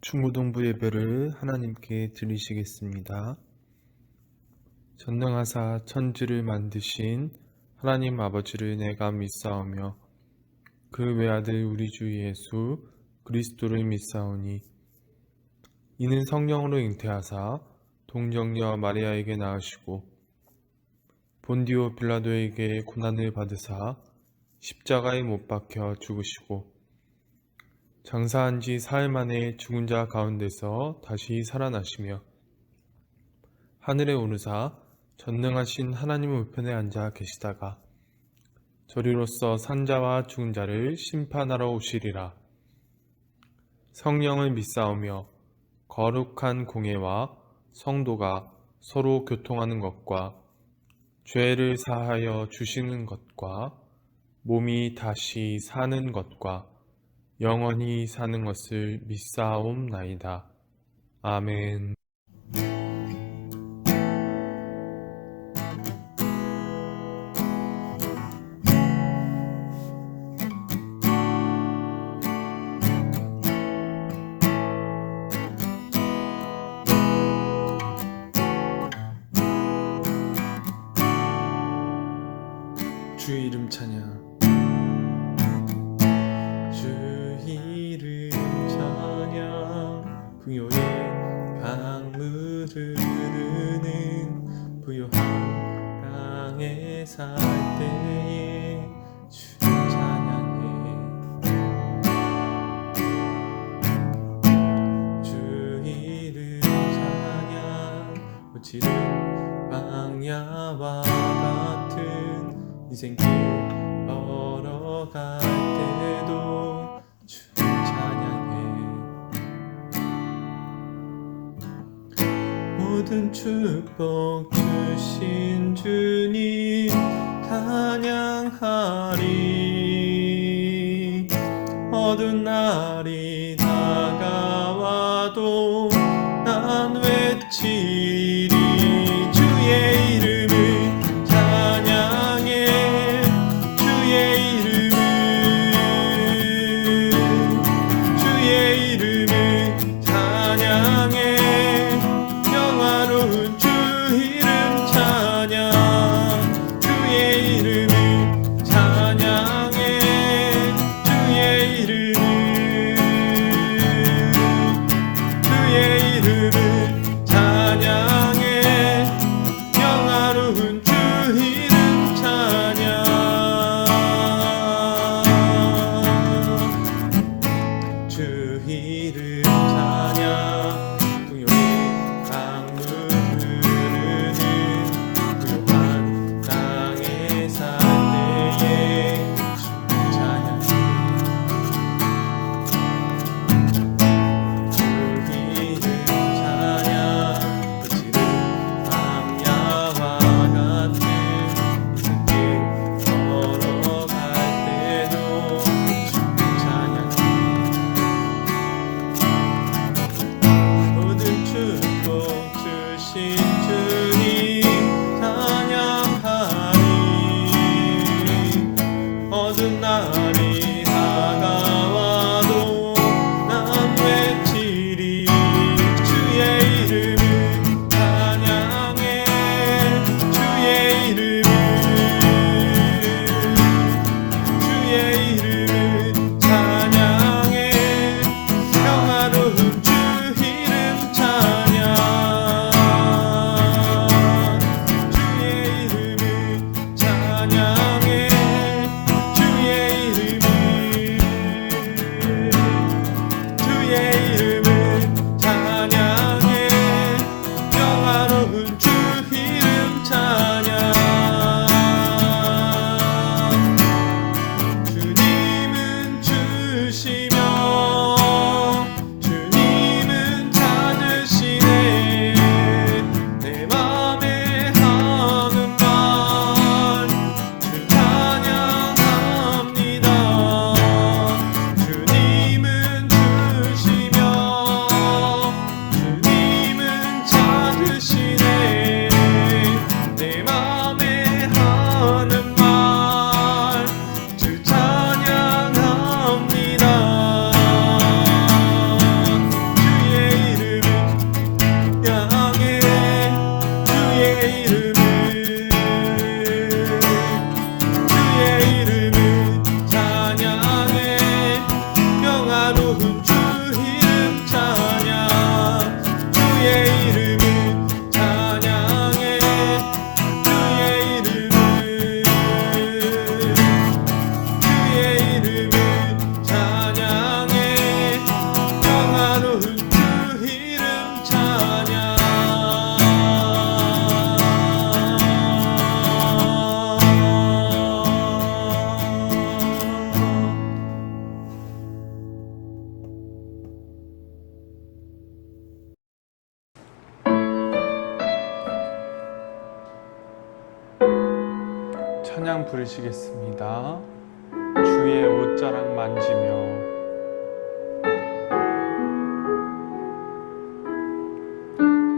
중고등부 예배를 하나님께 드리시겠습니다. 전능하사 천지를 만드신 하나님 아버지를 내가 믿사오며 그 외아들 우리 주 예수 그리스도를 믿사오니 이는 성령으로 잉태하사 동정녀 마리아에게 낳으시고 본디오 빌라도에게 고난을 받으사 십자가에 못 박혀 죽으시고 장사한 지 사흘 만에 죽은 자 가운데서 다시 살아나시며 하늘에 오르사 전능하신 하나님 우편에 앉아 계시다가 저리로서 산자와 죽은 자를 심판하러 오시리라. 성령을 믿사오며 거룩한 공예와 성도가 서로 교통하는 것과 죄를 사하여 주시는 것과 몸이 다시 사는 것과 영원히 사는 것을 믿사옵나이다. 아멘. 주 이름 찬양. 부요의 강물을 흐르는 부요한 땅에 살 때에 주 찬양해. 주 이름 찬양. 거칠은 광야와 같은 인생길 걸어갈 때도 주 모든 축복 주신 주님 찬양하리. 어두운 날이 다가와도 난 외치리. 주의 이름을 찬양해. 주의 이름을 찬양해. 주 이름 찬양. 주의 이름을 찬양해. 주의 이름을 찬양해. 영화로운 주 이름 찬양. 주 이름 찬양. 어두운 날이 다가와도 난 외치리. 주의 이름을 찬양해. 주의 이름을 찬양해. 평화로운 주 이름 찬양. 주의 이름을 찬양해. 주님은 주시며 찬양 부르시겠습니다. 주의 옷자락 만지며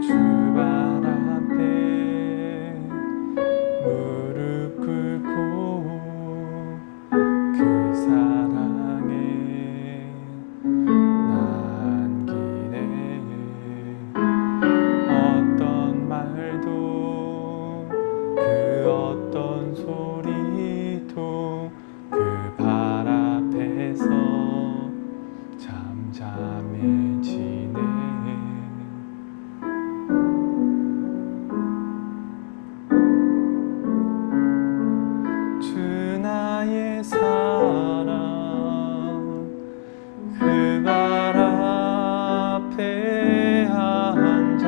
주 발 앞에 무릎 꿇고 그 사랑에 남기네. 어떤 말도 그 어떤 소리도 그 발 앞에서 잠잠해지네. 주 나의 사랑 그 발 앞에 앉아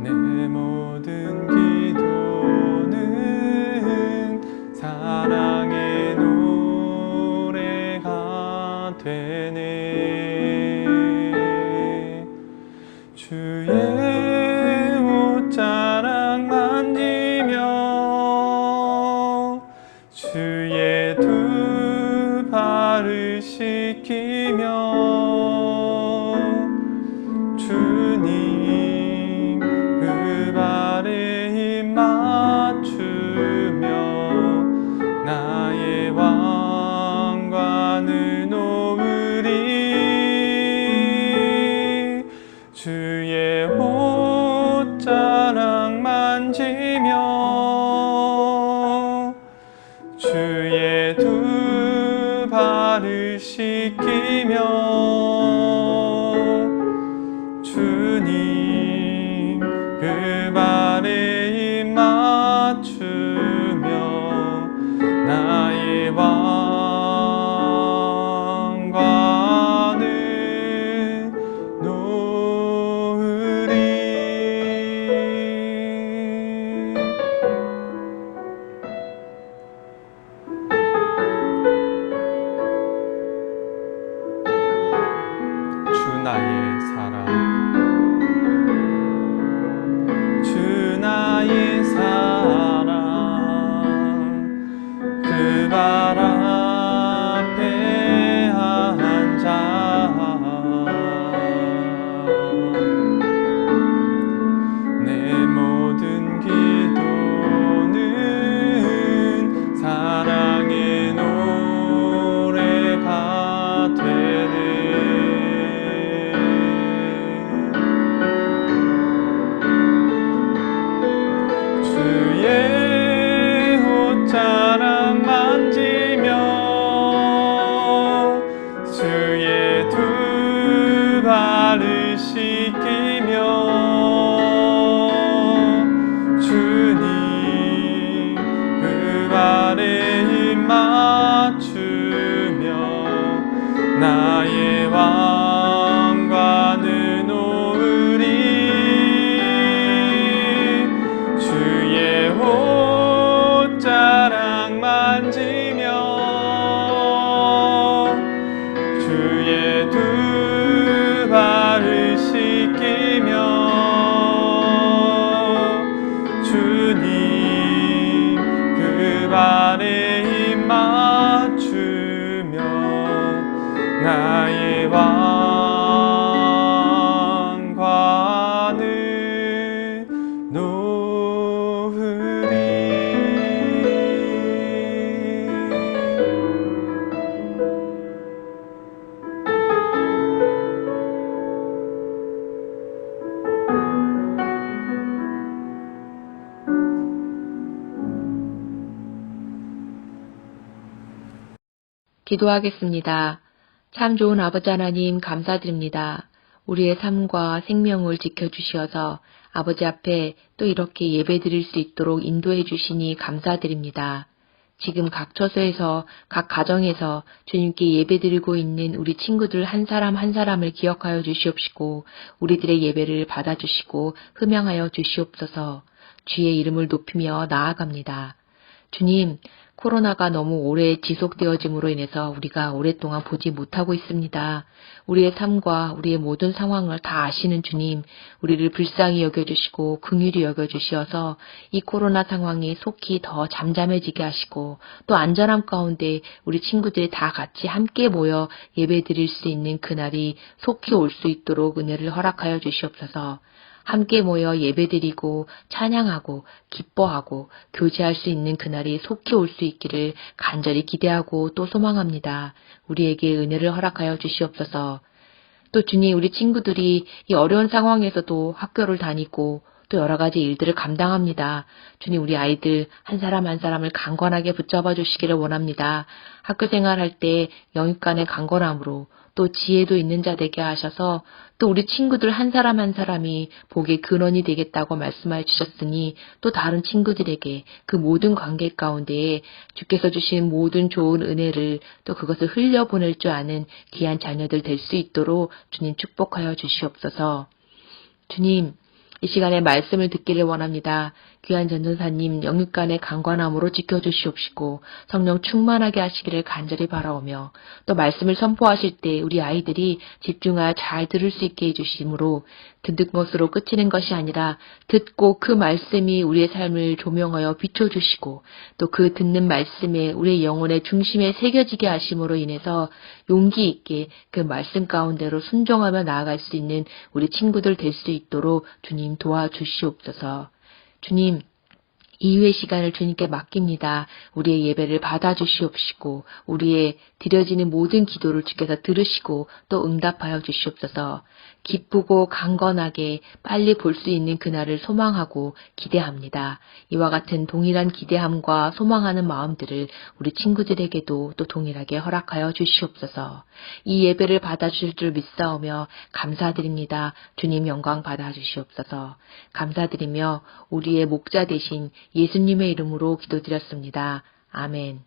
내 모든 기도는 사랑의 노래가 되네. 주의 옷자락 만지며 주의 두 발을 씻기며 주님 그 발에 입 맞추며 나의 왕관을 놓으리. 주의 옷자락 만지며 주의 두 발을 씻기며 주님 그 발에 입 맞추며 나의 왕관을 놓으리. 주 나의 사랑 주 나의 사랑 그 발 앞에 앉아 내 모든 기도는 사랑의 노래가 되네. 주의 옷자락 만지며 주의 두 발을 씻기며 주님 그 발에 입 맞추며 나의 왕관을 놓으리. 주의 옷자락 만지며 주의 두 발을 씻기며 주님 그 발에 입 맞추며 나의 왕관을 놓으리. 기도하겠습니다. 참 좋은 아버지 하나님 감사드립니다. 우리의 삶과 생명을 지켜주시어서 아버지 앞에 또 이렇게 예배드릴 수 있도록 인도해 주시니 감사드립니다. 지금 각 처소에서 각 가정에서 주님께 예배드리고 있는 우리 친구들 한 사람 한 사람을 기억하여 주시옵시고 우리들의 예배를 받아주시고 흠양하여 주시옵소서. 주의 이름을 높이며 나아갑니다. 주님, 코로나가 너무 오래 지속되어짐으로 인해서 우리가 오랫동안 보지 못하고 있습니다. 우리의 삶과 우리의 모든 상황을 다 아시는 주님, 우리를 불쌍히 여겨주시고 긍휼히 여겨주시어서 이 코로나 상황이 속히 더 잠잠해지게 하시고 또 안전함 가운데 우리 친구들이 다 같이 함께 모여 예배드릴 수 있는 그날이 속히 올 수 있도록 은혜를 허락하여 주시옵소서. 함께 모여 예배드리고 찬양하고 기뻐하고 교제할 수 있는 그날이 속히 올 수 있기를 간절히 기대하고 또 소망합니다. 우리에게 은혜를 허락하여 주시옵소서. 또 주님, 우리 친구들이 이 어려운 상황에서도 학교를 다니고 또 여러 가지 일들을 감당합니다. 주님, 우리 아이들 한 사람 한 사람을 강건하게 붙잡아 주시기를 원합니다. 학교 생활할 때 영육간의 강건함으로 또 지혜도 있는 자 되게 하셔서 또 우리 친구들 한 사람 한 사람이 복의 근원이 되겠다고 말씀하여 주셨으니 또 다른 친구들에게 그 모든 관계 가운데에 주께서 주신 모든 좋은 은혜를 또 그것을 흘려보낼 줄 아는 귀한 자녀들 될 수 있도록 주님 축복하여 주시옵소서. 주님, 이 시간에 말씀을 듣기를 원합니다. 귀한 전도사님 영육간의 강건함으로 지켜주시옵시고 성령 충만하게 하시기를 간절히 바라오며 또 말씀을 선포하실 때 우리 아이들이 집중하여 잘 들을 수 있게 해주심으로 듣는 것으로 끝이는 것이 아니라 듣고 그 말씀이 우리의 삶을 조명하여 비춰주시고 또 그 듣는 말씀에 우리의 영혼의 중심에 새겨지게 하심으로 인해서 용기 있게 그 말씀 가운데로 순종하며 나아갈 수 있는 우리 친구들 될 수 있도록 주님 도와주시옵소서. 주님, 이후의 시간을 주님께 맡깁니다. 우리의 예배를 받아주시옵시고 우리의 드려지는 모든 기도를 주께서 들으시고 또 응답하여 주시옵소서. 기쁘고 강건하게 빨리 볼 수 있는 그날을 소망하고 기대합니다. 이와 같은 동일한 기대함과 소망하는 마음들을 우리 친구들에게도 또 동일하게 허락하여 주시옵소서. 이 예배를 받아주실 줄 믿사오며 감사드립니다. 주님 영광 받아주시옵소서. 감사드리며 우리의 목자 되신 예수님의 이름으로 기도드렸습니다. 아멘.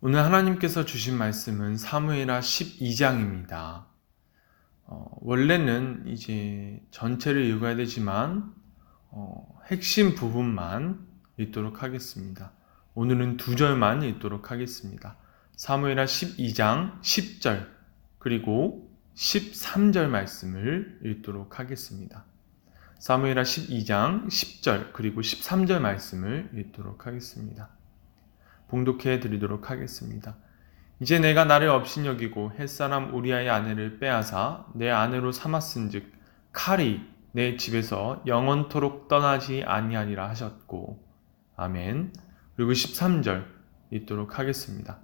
오늘 하나님께서 주신 말씀은 사무엘하 12장입니다. 원래는 이제 전체를 읽어야 되지만 핵심 부분만 읽도록 하겠습니다. 오늘은 2절만 읽도록 하겠습니다. 사무엘하 12장 10절 그리고 13절 말씀을 읽도록 하겠습니다. 사무엘하 12장 10절 그리고 13절 말씀을 읽도록 하겠습니다. 봉독해 드리도록 하겠습니다. 이제 내가 나를 업신여기고 햇사람 우리아의 아내를 빼앗아 내 아내로 삼았은즉 칼이 내 집에서 영원토록 떠나지 아니하리라 하셨고. 아멘. 그리고 13절 읽도록 하겠습니다.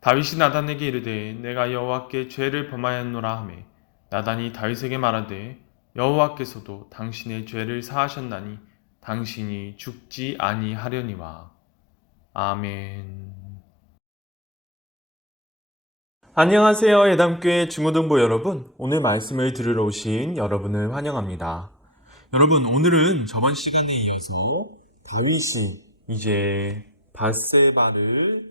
다윗이 나단에게 이르되 내가 여호와께 죄를 범하였노라 하매 나단이 다윗에게 말하되 여호와께서도 당신의 죄를 사하셨나니 당신이 죽지 아니하려니와. 아멘. 안녕하세요. 예담교회 중고등부 여러분. 오늘 말씀을 들으러 오신 여러분을 환영합니다. 여러분, 오늘은 저번 시간에 이어서 다윗이 이제 밧세바를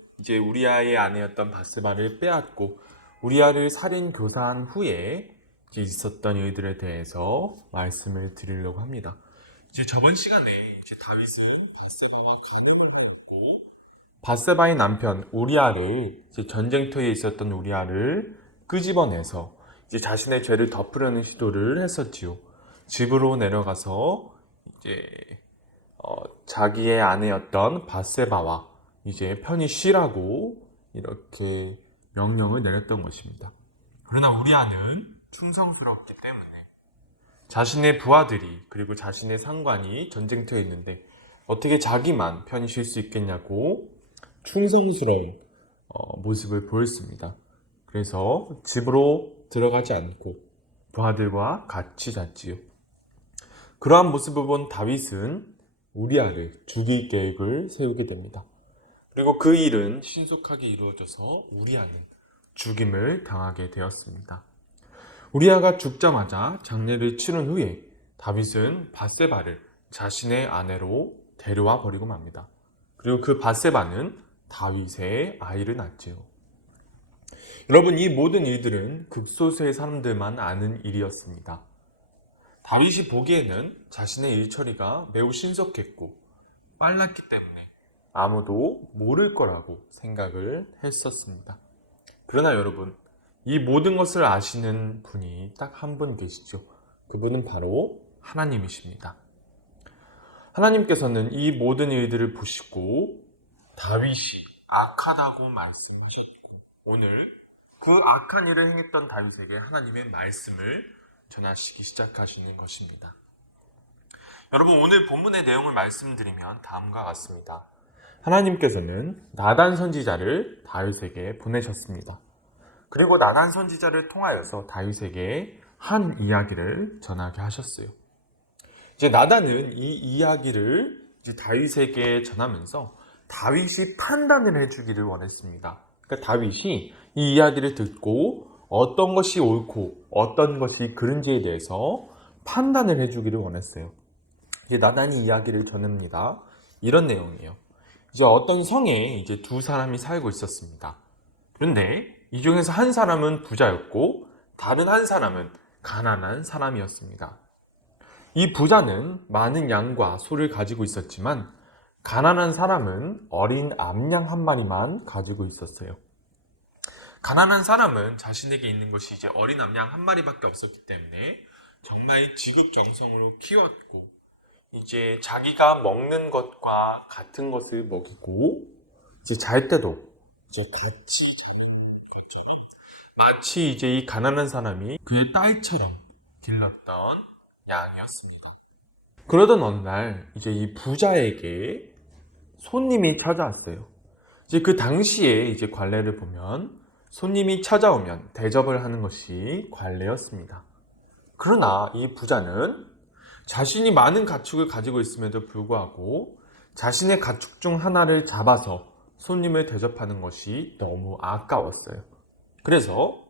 우리아의 아내였던 밧세바를 빼앗고 우리아를 살인 교사한 후에 있었던 일들에 대해서 말씀을 드리려고 합니다. 저번 시간에 다윗은 밧세바와 간음을 하였고 밧세바의 남편 우리아를 전쟁터에 있었던 우리아를 끄집어내서 자신의 죄를 덮으려는 시도를 했었지요. 집으로 내려가서 자기의 아내였던 밧세바와 편히 쉬라고 이렇게 명령을 내렸던 것입니다. 그러나 우리아는 충성스러웠기 때문에 자신의 부하들이 그리고 자신의 상관이 전쟁터에 있는데 어떻게 자기만 편히 쉴 수 있겠냐고 충성스러운 모습을 보였습니다. 그래서 집으로 들어가지 않고 부하들과 같이 잤지요. 그러한 모습을 본 다윗은 우리아를 죽일 계획을 세우게 됩니다. 그리고 그 일은 신속하게 이루어져서 우리아는 죽임을 당하게 되었습니다. 우리아가 죽자마자 장례를 치른 후에 다윗은 밧세바를 자신의 아내로 데려와 버리고 맙니다. 그리고 그 밧세바는 다윗의 아이를 낳지요. 여러분, 이 모든 일들은 극소수의 사람들만 아는 일이었습니다. 다윗이 보기에는 자신의 일 처리가 매우 신속했고 빨랐기 때문에 아무도 모를 거라고 생각을 했었습니다. 그러나 여러분, 이 모든 것을 아시는 분이 딱 한 분 계시죠. 그분은 바로 하나님이십니다. 하나님께서는 이 모든 일들을 보시고 다윗이 악하다고 말씀하셨고, 오늘 그 악한 일을 행했던 다윗에게 하나님의 말씀을 전하시기 시작하시는 것입니다. 여러분, 오늘 본문의 내용을 말씀드리면 다음과 같습니다. 하나님께서는 나단 선지자를 다윗에게 보내셨습니다. 그리고 나단 선지자를 통하여서 다윗에게 한 이야기를 전하게 하셨어요. 이제 나단은 이 이야기를 다윗에게 전하면서 다윗이 판단을 해주기를 원했습니다. 그러니까 다윗이 이 이야기를 듣고 어떤 것이 옳고 어떤 것이 그른지에 대해서 판단을 해주기를 원했어요. 이제 나단이 이야기를 전합니다. 이런 내용이에요. 이제 어떤 성에 이제 두 사람이 살고 있었습니다. 그런데 이 중에서 한 사람은 부자였고 다른 한 사람은 가난한 사람이었습니다. 이 부자는 많은 양과 소를 가지고 있었지만 가난한 사람은 어린 암양 한 마리만 가지고 있었어요. 가난한 사람은 자신에게 있는 것이 이제 어린 암양 한 마리밖에 없었기 때문에 정말 지극정성으로 키웠고 이제 자기가 먹는 것과 같은 것을 먹이고 이제 잘 때도 이제 같이 자는 것처럼 마치 이제 이 가난한 사람이 그의 딸처럼 길렀던 양이었습니다. 그러던 어느 날 이제 이 부자에게 손님이 찾아왔어요. 이제 그 당시에 이제 관례를 보면 손님이 찾아오면 대접을 하는 것이 관례였습니다. 그러나 이 부자는 자신이 많은 가축을 가지고 있음에도 불구하고 자신의 가축 중 하나를 잡아서 손님을 대접하는 것이 너무 아까웠어요. 그래서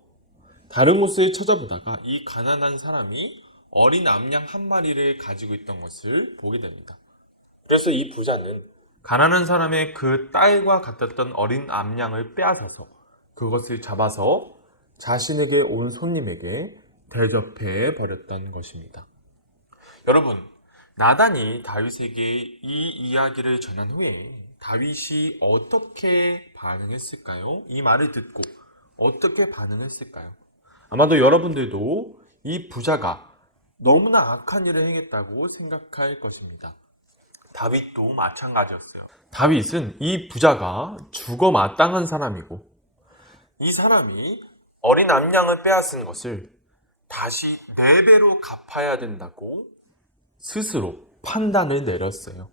다른 곳을 찾아보다가 이 가난한 사람이 어린 암양 한 마리를 가지고 있던 것을 보게 됩니다. 그래서 이 부자는 가난한 사람의 그 딸과 같았던 어린 암양을 빼앗아서 그것을 잡아서 자신에게 온 손님에게 대접해 버렸던 것입니다. 여러분, 나단이 다윗에게 이 이야기를 전한 후에 다윗이 어떻게 반응했을까요? 이 말을 듣고 어떻게 반응했을까요? 아마도 여러분들도 이 부자가 너무나 악한 일을 행했다고 생각할 것입니다. 다윗도 마찬가지였어요. 다윗은 이 부자가 죽어 마땅한 사람이고 이 사람이 어린 암양을 빼앗은 것을 다시 4배로 갚아야 된다고 스스로 판단을 내렸어요.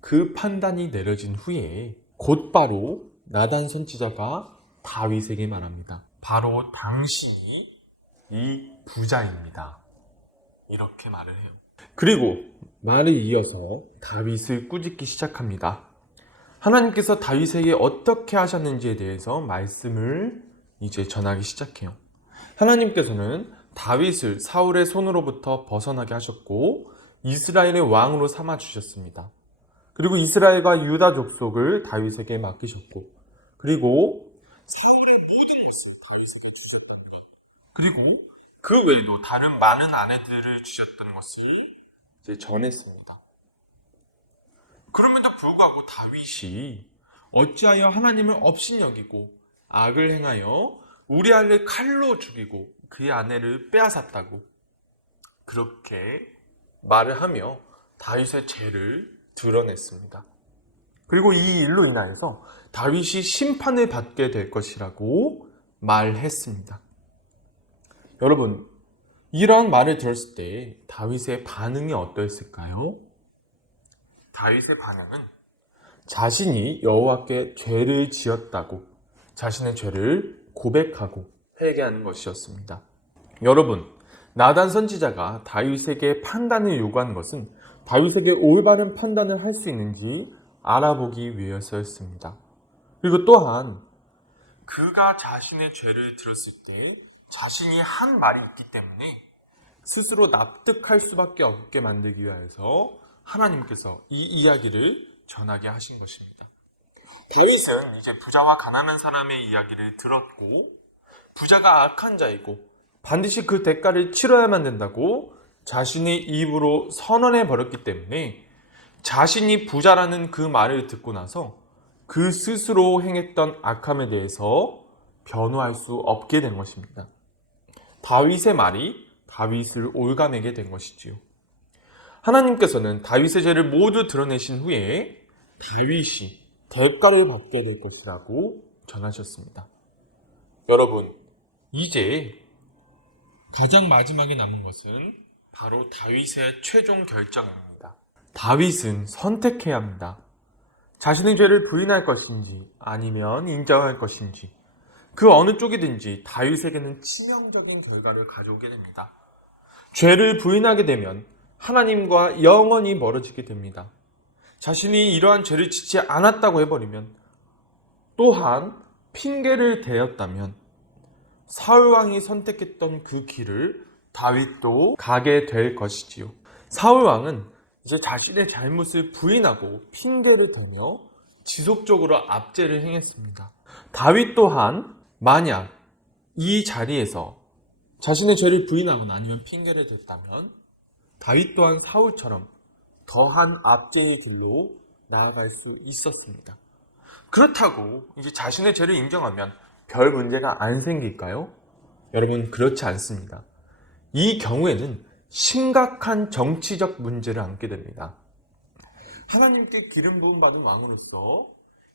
그 판단이 내려진 후에 곧바로 나단 선지자가 다윗에게 말합니다. 바로 당신이 이 부자입니다. 이렇게 말을 해요. 그리고 말을 이어서 다윗을 꾸짖기 시작합니다. 하나님께서 다윗에게 어떻게 하셨는지에 대해서 말씀을 이제 전하기 시작해요. 하나님께서는 다윗을 사울의 손으로부터 벗어나게 하셨고 이스라엘의 왕으로 삼아 주셨습니다. 그리고 이스라엘과 유다 족속을 다윗에게 맡기셨고 그리고 사울의 모든 것을 다윗에게 주셨답니다. 그리고 그 외에도 다른 많은 아내들을 주셨던 것을 이제 전했습니다. 그럼에도 불구하고 다윗이 어찌하여 하나님을 업신여기고 악을 행하여 우리아를 칼로 죽이고 그의 아내를 빼앗았다고 그렇게 말을 하며 다윗의 죄를 드러냈습니다. 그리고 이 일로 인하여서 다윗이 심판을 받게 될 것이라고 말했습니다. 여러분, 이러한 말을 들었을 때 다윗의 반응이 어떠했을까요? 다윗의 반응은 자신이 여호와께 죄를 지었다고 자신의 죄를 고백하고 회개하는 것이었습니다. 여러분, 나단 선지자가 다윗에게 판단을 요구한 것은 다윗에게 올바른 판단을 할 수 있는지 알아보기 위해서였습니다. 그리고 또한 그가 자신의 죄를 들었을 때 자신이 한 말이 있기 때문에 스스로 납득할 수밖에 없게 만들기 위해서 하나님께서 이 이야기를 전하게 하신 것입니다. 다윗은 이제 부자와 가난한 사람의 이야기를 들었고 부자가 악한 자이고 반드시 그 대가를 치러야만 된다고 자신의 입으로 선언해 버렸기 때문에 자신이 부자라는 그 말을 듣고 나서 그 스스로 행했던 악함에 대해서 변호할 수 없게 된 것입니다. 다윗의 말이 다윗을 올가매게 된 것이지요. 하나님께서는 다윗의 죄를 모두 드러내신 후에 다윗이 대가를 받게 될 것이라고 전하셨습니다. 여러분, 이제 가장 마지막에 남은 것은 바로 다윗의 최종 결정입니다. 다윗은 선택해야 합니다. 자신의 죄를 부인할 것인지 아니면 인정할 것인지 그 어느 쪽이든지 다윗에게는 치명적인 결과를 가져오게 됩니다. 죄를 부인하게 되면 하나님과 영원히 멀어지게 됩니다. 자신이 이러한 죄를 짓지 않았다고 해버리면 또한 핑계를 대었다면 사울왕이 선택했던 그 길을 다윗도 가게 될 것이지요. 사울왕은 이제 자신의 잘못을 부인하고 핑계를 대며 지속적으로 압제를 행했습니다. 다윗 또한 만약 이 자리에서 자신의 죄를 부인하거나 아니면 핑계를 댔다면 다윗 또한 사울처럼 더한 압제의 길로 나아갈 수 있었습니다. 그렇다고 이제 자신의 죄를 인정하면 별 문제가 안 생길까요? 여러분, 그렇지 않습니다. 이 경우에는 심각한 정치적 문제를 안게 됩니다. 하나님께 기름 부음 받은 왕으로서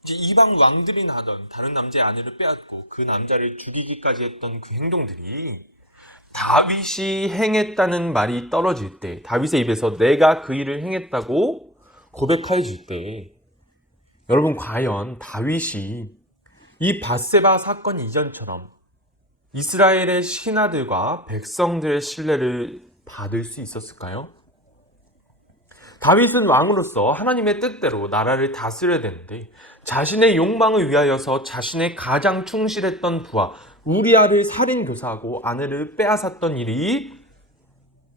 이제 이방 왕들이나 하던 다른 남자의 아내를 빼앗고 그 남자를 죽이기까지 했던 그 행동들이 다윗이 행했다는 말이 떨어질 때, 다윗의 입에서 내가 그 일을 행했다고 고백해질 때, 여러분 과연 다윗이 이 밧세바 사건 이전처럼 이스라엘의 신하들과 백성들의 신뢰를 받을 수 있었을까요? 다윗은 왕으로서 하나님의 뜻대로 나라를 다스려야 되는데 자신의 욕망을 위하여서 자신의 가장 충실했던 부하 우리아를 살인교사하고 아내를 빼앗았던 일이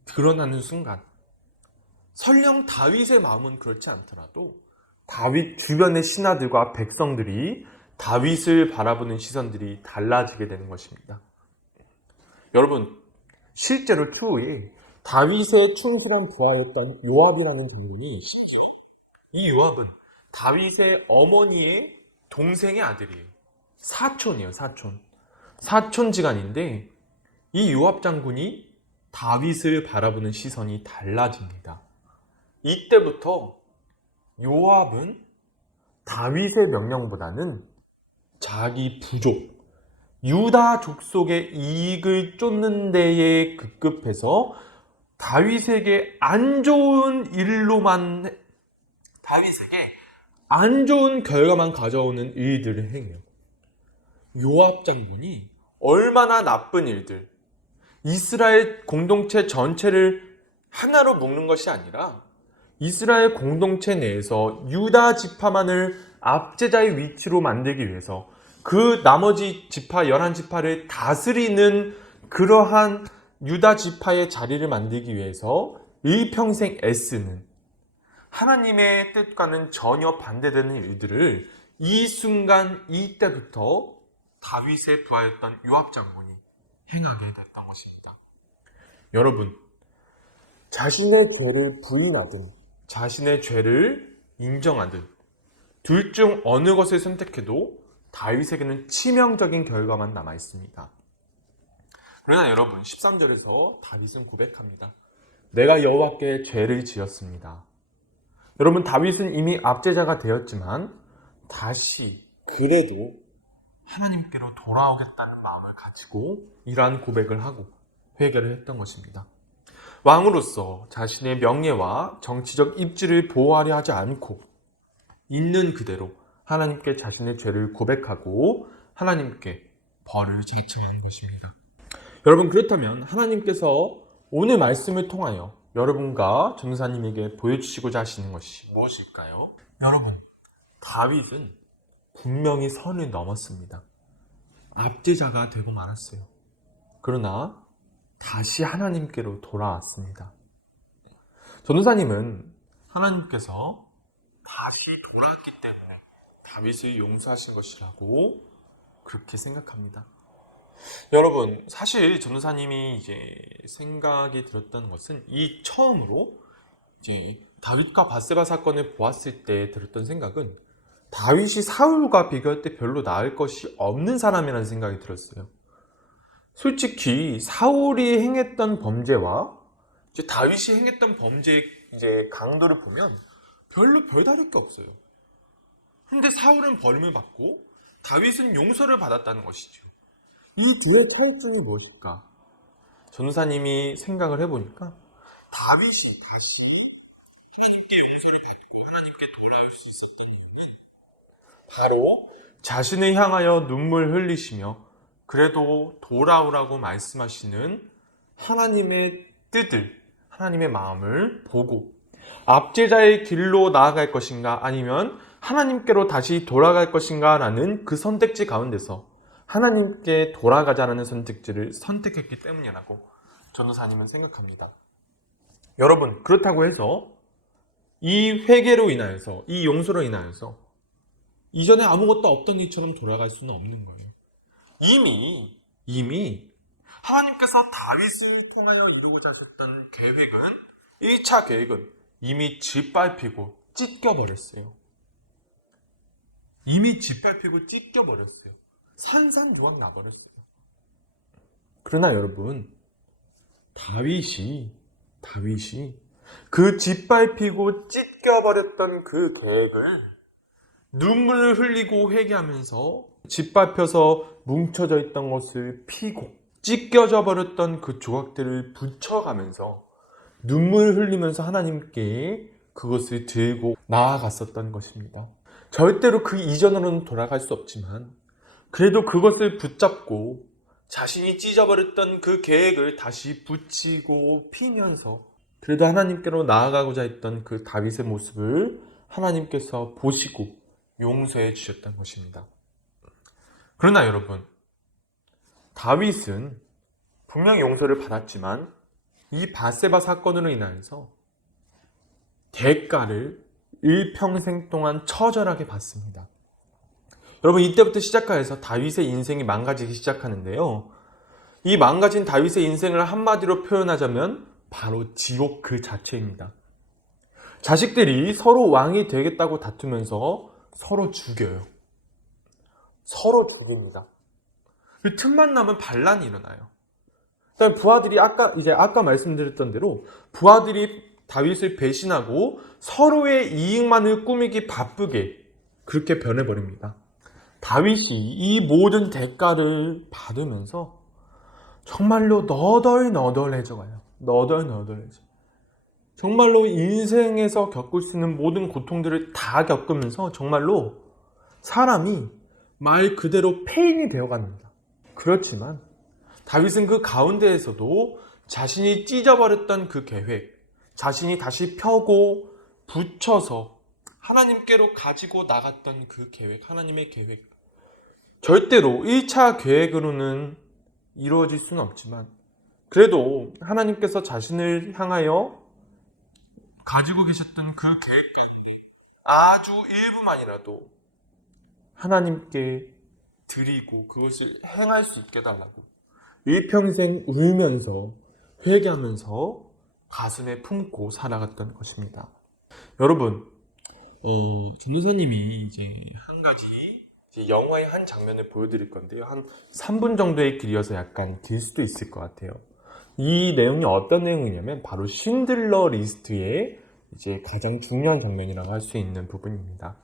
드러나는 순간 설령 다윗의 마음은 그렇지 않더라도 다윗 주변의 신하들과 백성들이 다윗을 바라보는 시선들이 달라지게 되는 것입니다. 여러분, 실제로 추후에 다윗의 충실한 부하였던 요압이라는 장군이 이 요압은 다윗의 어머니의 동생의 아들이에요. 사촌이에요, 사촌. 사촌지간인데 이 요압 장군이 다윗을 바라보는 시선이 달라집니다. 이때부터 요압은 다윗의 명령보다는 자기 부족, 유다 족속의 이익을 쫓는 데에 급급해서 다윗에게 안 좋은 일로만, 다윗에게 안 좋은 결과만 가져오는 일들을 행해요. 요압 장군이 얼마나 나쁜 일들, 이스라엘 공동체 전체를 하나로 묶는 것이 아니라 이스라엘 공동체 내에서 유다 지파만을 압제자의 위치로 만들기 위해서 그 나머지 지파 11지파를 다스리는 그러한 유다 지파의 자리를 만들기 위해서 일평생 애쓰는 하나님의 뜻과는 전혀 반대되는 일들을 이 순간 이때부터 다윗의 부하였던 요압 장군이 행하게 됐던 것입니다. 여러분, 자신의 죄를 부인하든 자신의 죄를 인정하든 둘 중 어느 것을 선택해도 다윗에게는 치명적인 결과만 남아 있습니다. 그러나 여러분, 13절에서 다윗은 고백합니다. 내가 여호와께 죄를 지었습니다. 여러분, 다윗은 이미 압제자가 되었지만 다시 그래도 하나님께로 돌아오겠다는 마음을 가지고 이러한 고백을 하고 회개를 했던 것입니다. 왕으로서 자신의 명예와 정치적 입지를 보호하려 하지 않고 있는 그대로 하나님께 자신의 죄를 고백하고 하나님께 벌을 자청한 것입니다. 여러분, 그렇다면 하나님께서 오늘 말씀을 통하여 여러분과 전도사님에게 보여주시고자 하시는 것이 무엇일까요? 여러분, 다윗은 분명히 선을 넘었습니다. 압제자가 되고 말았어요. 그러나 다시 하나님께로 돌아왔습니다. 전도사님은 하나님께서 다시 돌아왔기 때문에 다윗을 용서하신 것이라고 그렇게 생각합니다. 여러분, 사실 전도사님이 이제 생각이 들었던 것은 이 처음으로 이제 다윗과 바세바 사건을 보았을 때 들었던 생각은 다윗이 사울과 비교할 때 별로 나을 것이 없는 사람이라는 생각이 들었어요. 솔직히 사울이 행했던 범죄와 이제 다윗이 행했던 범죄의 이제 강도를 보면 별로 별다를 게 없어요. 근데 사울은 벌임을 받고 다윗은 용서를 받았다는 것이죠. 이 둘의 차이점이 무엇일까? 전도사님이 생각을 해보니까 다윗이 다시 하나님께 용서를 받고 하나님께 돌아올 수 있었던 이유는 바로 자신을 향하여 눈물 흘리시며 그래도 돌아오라고 말씀하시는 하나님의 뜻을, 하나님의 마음을 보고 압제자의 길로 나아갈 것인가 아니면 하나님께로 다시 돌아갈 것인가 라는 그 선택지 가운데서 하나님께 돌아가자라는 선택지를 선택했기 때문이라고 전도사님은 생각합니다. 여러분, 그렇다고 해서 이 회개로 인하여서, 이 용서로 인하여서 이전에 아무것도 없던 일처럼 돌아갈 수는 없는 거예요. 이미 하나님께서 다윗을 통하여 이루고자 하셨던 계획은 1차 계획은 이미 짓밟히고 찢겨버렸어요. 이미 짓밟히고 찢겨버렸어요. 산산조각 나버렸어요. 그러나 여러분, 다윗이 그 짓밟히고 찢겨버렸던 그 계획을 눈물을 흘리고 회개하면서 짓밟혀서 뭉쳐져 있던 것을 피고 찢겨져 버렸던 그 조각들을 붙여가면서 눈물을 흘리면서 하나님께 그것을 들고 나아갔었던 것입니다. 절대로 그 이전으로는 돌아갈 수 없지만 그래도 그것을 붙잡고 자신이 찢어버렸던 그 계획을 다시 붙이고 피면서 그래도 하나님께로 나아가고자 했던 그 다윗의 모습을 하나님께서 보시고 용서해 주셨던 것입니다. 그러나 여러분, 다윗은 분명히 용서를 받았지만 이 바세바 사건으로 인하여서 대가를 일평생 동안 처절하게 받습니다. 여러분, 이때부터 시작하여서 다윗의 인생이 망가지기 시작하는데요. 이 망가진 다윗의 인생을 한마디로 표현하자면 바로 지옥 그 자체입니다. 자식들이 서로 왕이 되겠다고 다투면서 서로 죽여요. 서로 죽입니다. 그 틈만 나면 반란이 일어나요. 그다음에 부하들이 아까 말씀드렸던 대로 부하들이 다윗을 배신하고 서로의 이익만을 꾸미기 바쁘게 그렇게 변해버립니다. 다윗이 이 모든 대가를 받으면서 정말로 너덜너덜해져 가요. 너덜너덜해져. 정말로 인생에서 겪을 수 있는 모든 고통들을 다 겪으면서 정말로 사람이 말 그대로 폐인이 되어갑니다. 그렇지만 다윗은 그 가운데에서도 자신이 찢어버렸던 그 계획, 자신이 다시 펴고 붙여서 하나님께로 가지고 나갔던 그 계획, 하나님의 계획, 절대로 1차 계획으로는 이루어질 수는 없지만 그래도 하나님께서 자신을 향하여 가지고 계셨던 그 계획 가운데 아주 일부만이라도 하나님께 드리고 그것을 행할 수 있게 달라고 일평생 울면서 회개하면서 가슴에 품고 살아갔던 것입니다. 여러분, 전도사님이 이제 한 가지 영화의 한 장면을 보여드릴 건데요. 한 3분 정도의 길이어서 약간 길 수도 있을 것 같아요. 이 내용이 어떤 내용이냐면 바로 쉰들러 리스트의 이제 가장 중요한 장면이라고 할 수 있는 부분입니다.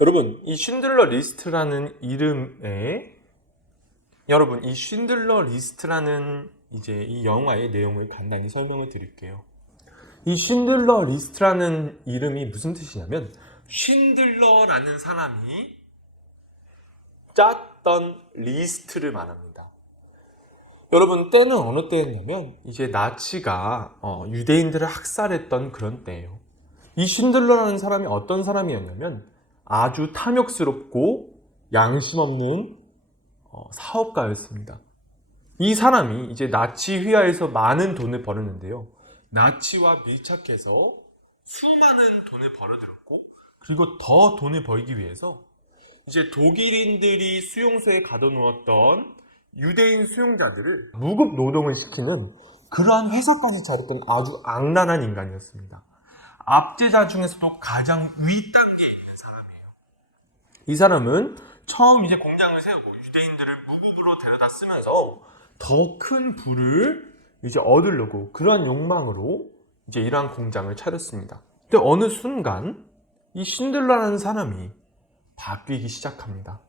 여러분, 이 쉰들러 리스트라는 이름에 여러분, 이 쉰들러 리스트라는 이제 이 영화의 내용을 간단히 설명을 드릴게요. 이 쉰들러 리스트라는 이름이 무슨 뜻이냐면 쉰들러라는 사람이 짰던 리스트를 말합니다. 여러분, 때는 어느 때였냐면 이제 나치가 유대인들을 학살했던 그런 때예요. 이 쉰들러라는 사람이 어떤 사람이었냐면 아주 탐욕스럽고 양심 없는 사업가였습니다. 이 사람이 이제 나치 휘하에서 많은 돈을 벌었는데요. 나치와 밀착해서 수많은 돈을 벌어들였고, 그리고 더 돈을 벌기 위해서 이제 독일인들이 수용소에 가둬놓았던 유대인 수용자들을 무급 노동을 시키는 그러한 회사까지 차렸던 아주 악랄한 인간이었습니다. 압제자 중에서도 가장 윗단계에 있는 사람이에요. 이 사람은 처음 이제 공장을 세우고 유대인들을 무급으로 데려다 쓰면서 더 큰 부를 이제 얻으려고 그러한 욕망으로 이제 이러한 공장을 차렸습니다. 근데 어느 순간 이 쉰들러라는 사람이 바뀌기 시작합니다.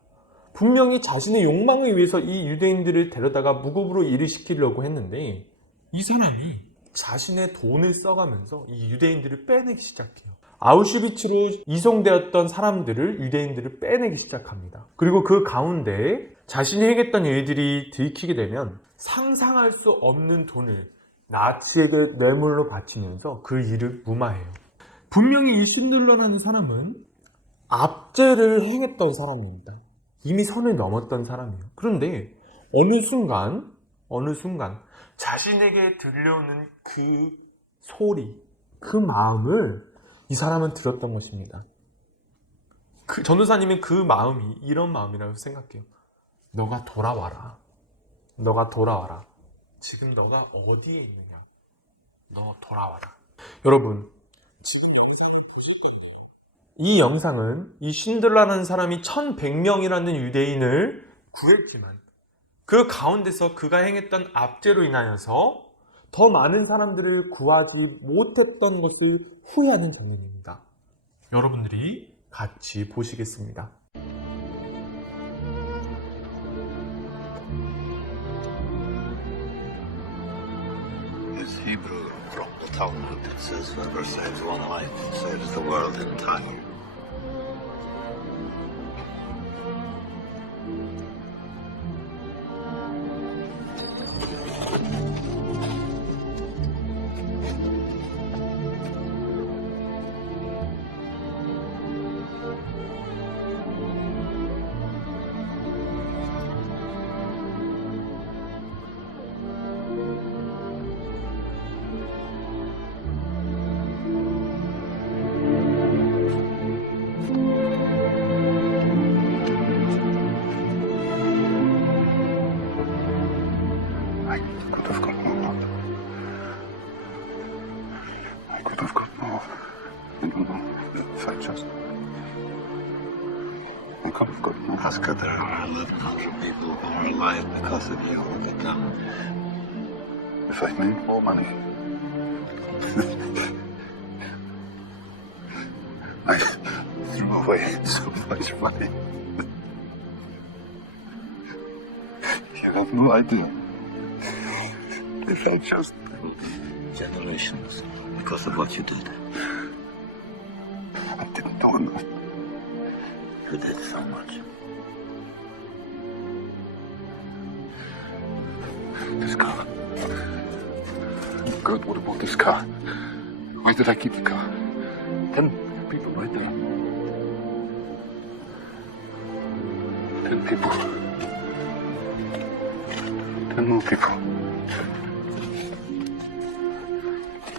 분명히 자신의 욕망을 위해서 이 유대인들을 데려다가 무급으로 일을 시키려고 했는데 이 사람이 자신의 돈을 써가면서 이 유대인들을 빼내기 시작해요. 아우슈비츠로 이송되었던 사람들을, 유대인들을 빼내기 시작합니다. 그리고 그 가운데 자신이 행했던 일들이 들키게 되면 상상할 수 없는 돈을 나치에게 뇌물로 바치면서 그 일을 무마해요. 분명히 이 쉰들러라는 사람은 압제를 행했던 사람입니다. 이미 선을 넘었던 사람이에요. 그런데 어느 순간 자신에게 들려오는 그 소리, 그 마음을 이 사람은 들었던 것입니다. 전도사님은 그 마음이 이런 마음이라고 생각해요. 너가 돌아와라. 너가 돌아와라. 지금 너가 어디에 있느냐? 너 돌아와라. 여러분, 지금 영상을 보실 건데요. 이 영상은 이 쉰들러라는 사람이 1100명이라는 유대인을 구했지만 그 가운데서 그가 행했던 압제로 인하여서 더 많은 사람들을 구하지 못했던 것을 후회하는 장면입니다. 여러분들이 같이 보시겠습니다. It's Hebrew from the Talmud. It says whoever saves one life saves the world entire. I could have got more. I could have got more. You know, if I just... I could have got more. Oscar, there are 1,100 people who are alive because of you, Rebecca. If I made more money, I threw away so much money. You have no idea. If I just... There will be generations because of what you did. I didn't know enough. You did so much. This car. God, what about this car? Where did I keep the car? 10 people right there. 10 people. 10 more people.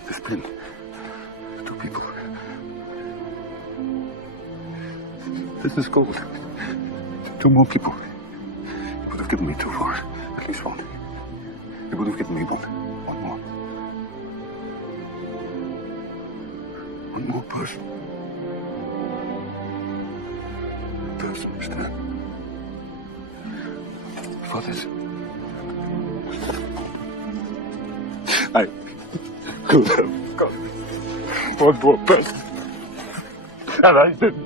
This bin. 2 people. This is gold. 2 more people. You would have given me 2 more. At least 1. You would have given me 1. 1 more. 1 more person. A person, understand? For this. I could have got 1 more person. And I didn't.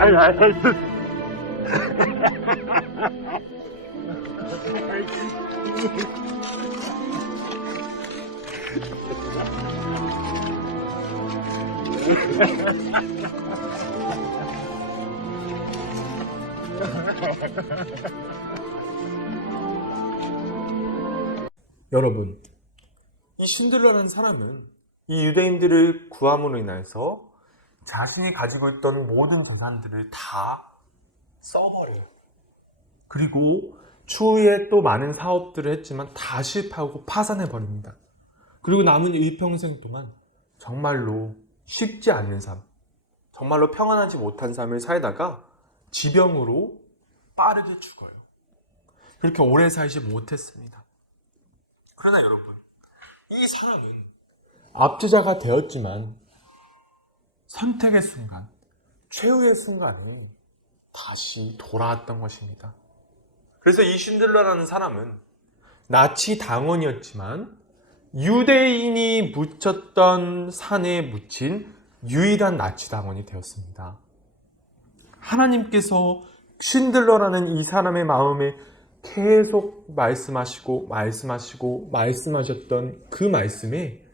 And I didn't. 여러분, 이 신들러라는 사람은 이 유대인들을 구함으로 인해서 자신이 가지고 있던 모든 재산들을 다 써버려요. 그리고 추후에 또 많은 사업들을 했지만 다 실패하고 파산해버립니다. 그리고 남은 일평생 동안 정말로 쉽지 않는 삶, 정말로 평안하지 못한 삶을 살다가 지병으로 빠르게 죽어요. 그렇게 오래 살지 못했습니다. 그러나 여러분, 이 사람은 압제자가 되었지만 선택의 순간, 최후의 순간에 다시 돌아왔던 것입니다. 그래서 이 쉰들러라는 사람은 나치 당원이었지만 유대인이 묻혔던 산에 묻힌 유일한 나치 당원이 되었습니다. 하나님께서 쉰들러라는 이 사람의 마음에 계속 말씀하셨던 그 말씀에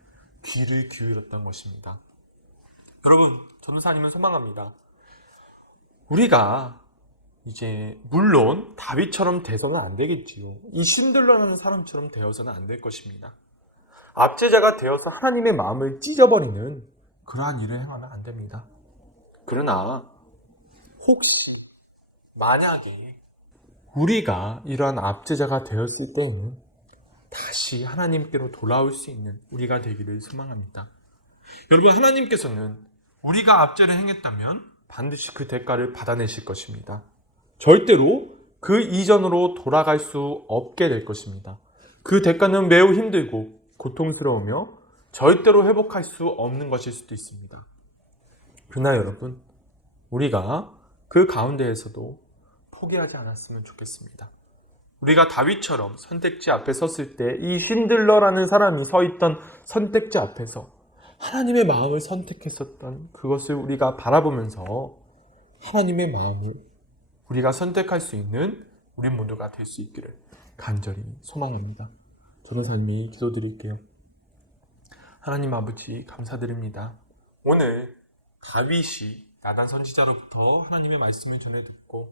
귀를 기울였던 것입니다. 여러분, 전도사님은 소망합니다. 우리가 이제 물론 다윗처럼 돼서는 안 되겠지요. 이 쉰들러라는 사람처럼 되어서는 안 될 것입니다. 압제자가 되어서 하나님의 마음을 찢어버리는 그러한 일을 행하면 안 됩니다. 그러나 혹시 만약에 우리가 이러한 압제자가 되었을 때는 다시 하나님께로 돌아올 수 있는 우리가 되기를 소망합니다. 여러분, 하나님께서는 우리가 압제를 행했다면 반드시 그 대가를 받아내실 것입니다. 절대로 그 이전으로 돌아갈 수 없게 될 것입니다. 그 대가는 매우 힘들고 고통스러우며 절대로 회복할 수 없는 것일 수도 있습니다. 그러나 여러분, 우리가 그 가운데에서도 포기하지 않았으면 좋겠습니다. 우리가 다윗처럼 선택지 앞에 섰을 때 이 쉰들러라는 사람이 서 있던 선택지 앞에서 하나님의 마음을 선택했었던 그것을 우리가 바라보면서 하나님의 마음을 우리가 선택할 수 있는 우리 모두가 될 수 있기를 간절히 소망합니다. 전도사님이 기도드릴게요. 하나님 아버지, 감사드립니다. 오늘 다윗이 나단 선지자로부터 하나님의 말씀을 전해 듣고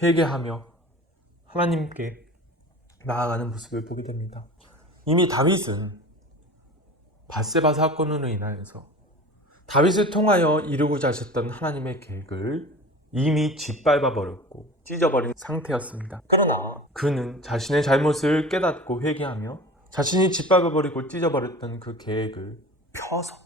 회개하며 하나님께 나아가는 모습을 보게 됩니다. 이미 다윗은 밧세바 사건으로 인하여서 다윗을 통하여 이루고자 하셨던 하나님의 계획을 이미 짓밟아 버렸고 찢어버린 상태였습니다. 그러나 그는 자신의 잘못을 깨닫고 회개하며 자신이 짓밟아 버리고 찢어버렸던 그 계획을 펴서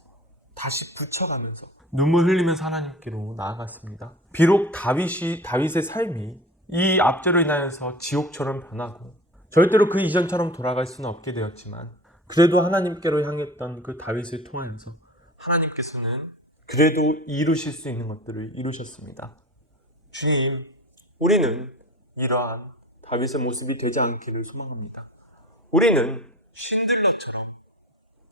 다시 붙여가면서 눈물 흘리면서 하나님께로 나아갔습니다. 비록 다윗의 삶이 이 압제로 인하여서 지옥처럼 변하고 절대로 그 이전처럼 돌아갈 수는 없게 되었지만 그래도 하나님께로 향했던 그 다윗을 통하여서 하나님께서는 그래도 이루실 수 있는 것들을 이루셨습니다. 주님, 우리는 이러한 다윗의 모습이 되지 않기를 소망합니다. 우리는 쉰들러처럼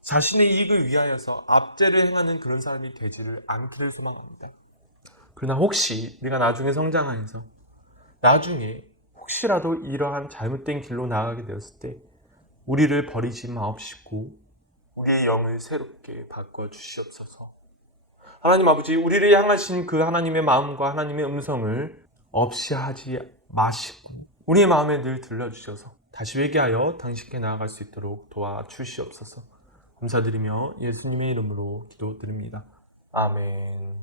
자신의 이익을 위하여서 압제를 행하는 그런 사람이 되지를 않기를 소망합니다. 그러나 혹시 우리가 나중에 성장하여서 나중에 혹시라도 이러한 잘못된 길로 나아가게 되었을 때 우리를 버리지 마옵시고 우리의 영을 새롭게 바꿔 주시옵소서. 하나님 아버지, 우리를 향하신 그 하나님의 마음과 하나님의 음성을 없이 하지 마시고 우리의 마음에 늘 들려주셔서 다시 회개하여 당신께 나아갈 수 있도록 도와주시옵소서. 감사드리며 예수님의 이름으로 기도드립니다. 아멘.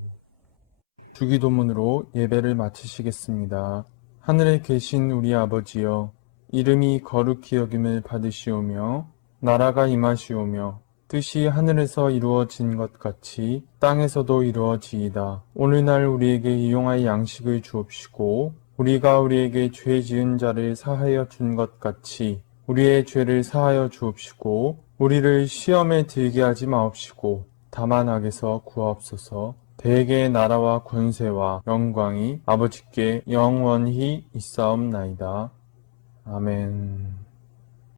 주기도문으로 예배를 마치시겠습니다. 하늘에 계신 우리 아버지여, 이름이 거룩히 여김을 받으시오며 나라가 임하시오며 뜻이 하늘에서 이루어진 것 같이 땅에서도 이루어지이다. 오늘날 우리에게 일용할 양식을 주옵시고 우리가 우리에게 죄 지은 자를 사하여 준 것 같이 우리의 죄를 사하여 주옵시고 우리를 시험에 들게 하지 마옵시고 다만 악에서 구하옵소서. 대개의 나라와 권세와 영광이 아버지께 영원히 있사옵나이다. 아멘.